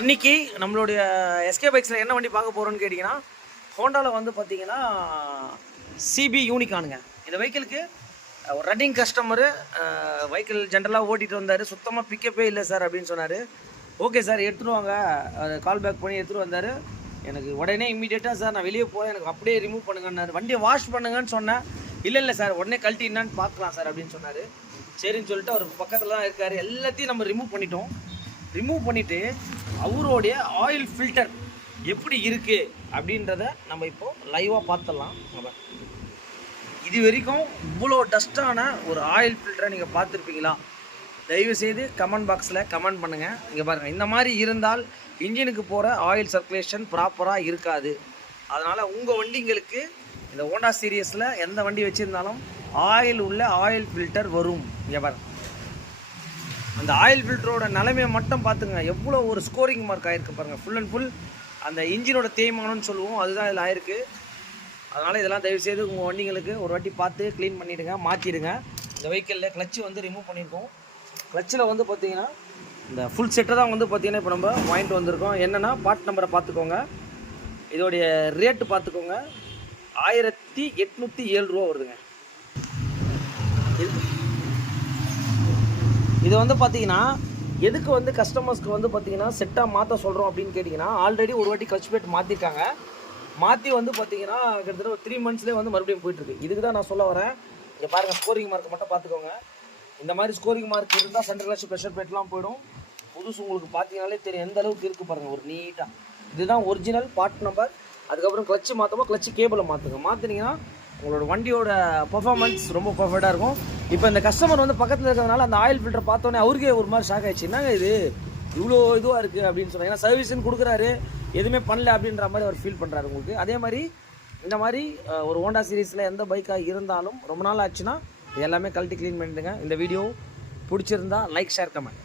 இன்னைக்கு நம்மளுடைய எஸ்கே பைக்ஸில் என்ன வண்டி பார்க்க போகிறோன்னு கேட்டிங்கன்னா, ஹோண்டாவில் வந்து பார்த்தீங்கன்னா சிபி யூனிகானுங்க. இந்த வெஹிக்கிளுக்கு ஒரு ரன்னிங் கஸ்டமரு வெஹிக்கிள் ஜென்ரலாக ஓட்டிகிட்டு வந்தார். சுத்தமாக பிக்கப்பே இல்லை சார் அப்படின்னு சொன்னார். ஓகே சார் எடுத்துகிட்டு வாங்க, கால் பேக் பண்ணி எடுத்துகிட்டு வந்தார். எனக்கு உடனே இம்மீடியட்டாக சார் நான் வெளியே போகிறேன், எனக்கு அப்படியே ரிமூவ் பண்ணுங்கன்னாரு. வண்டியை வாஷ் பண்ணுங்கன்னு சொன்னேன். இல்லை சார் உடனே கழட்டி என்னான்னு பார்க்கலாம் சார் அப்படின்னு சொன்னார். சரின்னு சொல்லிட்டு அவர் பக்கத்தில் தான் இருக்கார். எல்லாத்தையும் நம்ம ரிமூவ் பண்ணிட்டோம். ரிமூவ் பண்ணிவிட்டு அவருடைய ஆயில் ஃபில்டர் எப்படி இருக்குது அப்படின்றத நம்ம இப்போது லைவாக பார்த்துடலாம். இது வரைக்கும் இவ்வளோ டஸ்ட்டான ஒரு ஆயில் ஃபில்டரை நீங்கள் பார்த்துருப்பீங்களா? தயவுசெய்து கமெண்ட் பாக்ஸில் கமெண்ட் பண்ணுங்கள். இங்கே பாருங்கள், இந்த மாதிரி இருந்தால் இன்ஜினுக்கு போகிற ஆயில் சர்க்குலேஷன் ப்ராப்பராக இருக்காது. அதனால் உங்கள் வண்டிங்களுக்கு இந்த ஹோண்டா சீரியஸில் எந்த வண்டி வச்சுருந்தாலும் ஆயில் உள்ள ஆயில் ஃபில்டர் வரும். இங்கே பாருங்கள், அந்த ஆயில் ஃபில்டரோட நிலைமையை மட்டும் பார்த்துங்க. எவ்வளோ ஒரு ஸ்கோரிங் மார்க் ஆகிருக்கு பாருங்கள். ஃபுல் அண்ட் ஃபுல் அந்த இன்ஜினோட தேய்மானம்னு சொல்லுவோம், அதுதான் இதில் ஆயிருக்கு. அதனால் இதெல்லாம் தயவுசெய்து உங்கள் வண்டிங்களுக்கு ஒரு வாட்டி பார்த்து க்ளீன் பண்ணிவிடுங்க, மாற்றிடுங்க. இந்த வெஹிக்கிளில் கிளச்சு வந்து ரிமூவ் பண்ணியிருக்கோம். கிளச்சில் வந்து பார்த்திங்கன்னா இந்த ஃபுல் செட்டை தான் வந்து பார்த்திங்கன்னா இப்போ நம்ம வாங்கிட்டு வந்திருக்கோம். என்னென்னா பார்ட் நம்பரை பார்த்துக்கோங்க, இதோடைய ரேட்டு பார்த்துக்கோங்க. 1807 ரூபா வருதுங்க. இது வந்து பார்த்தீங்கன்னா எதுக்கு வந்து கஸ்டமர்ஸ்க்கு வந்து பார்த்தீங்கன்னா செட்டாக மாற்ற சொல்கிறோம் அப்படின்னு கேட்டிங்கன்னா, ஆல்ரெடி ஒரு வாட்டி கிளச் பிளேட் மாற்றிருக்காங்க. மாற்றி வந்து பார்த்தீங்கன்னா கிட்டத்தட்ட ஒரு 3 மந்த்ஸ்லேயே வந்து மறுபடியும் போயிட்டுருக்கு. இதுக்கு தான் நான் சொல்ல வரேன். இங்கே பாருங்கள், ஸ்கோரிங் மார்க் மட்டும் பார்த்துக்கோங்க. இந்த மாதிரி ஸ்கோரிங் மார்க் இருந்தால் சென்ட்ரல் கிளச் ப்ரெஷர் பிளேட்லாம் போயிடும். புதுசு உங்களுக்கு பார்த்தீங்கனாலே தெரியும் எந்த அளவுக்கு இருக்குது பாருங்கள், ஒரு நீட்டாக. இதுதான் ஒரிஜினல் பார்ட் நம்பர். அதுக்கப்புறம் கிளச்சு மாற்றமோ கிளச்சு கேபிளை மாற்றுங்க. மாற்றினீங்கன்னா உங்களோட வண்டியோட பர்ஃபார்மன்ஸ் ரொம்ப பர்ஃபெக்டாக இருக்கும். இப்போ இந்த கஸ்டமர் வந்து பக்கத்தில் இருக்கிறதுனால அந்த ஆயில் ஃபில்டர் பார்த்தோன்னே அவருக்கே ஒரு மாதிரி ஷாக் ஆகிடுச்சு. என்னங்க இது இவ்வளோ இதுவாக இருக்குது அப்படின்னு சொன்னாங்க. ஏன்னா சர்வீஸ்ன்னு கொடுக்குறாரு, எதுவுமே பண்ணல அப்படின்ற மாதிரி அவர் ஃபீல் பண்ணுறாரு உங்களுக்கு. அதே மாதிரி இந்த மாதிரி ஒரு ஹோண்டா சீரீஸில் எந்த பைக்காக இருந்தாலும் ரொம்ப நாள் ஆச்சுன்னா எல்லாமே கழட்டி க்ளீன் பண்ணிடுங்க. இந்த வீடியோ பிடிச்சிருந்தா லைக், ஷேர், கமெண்ட்.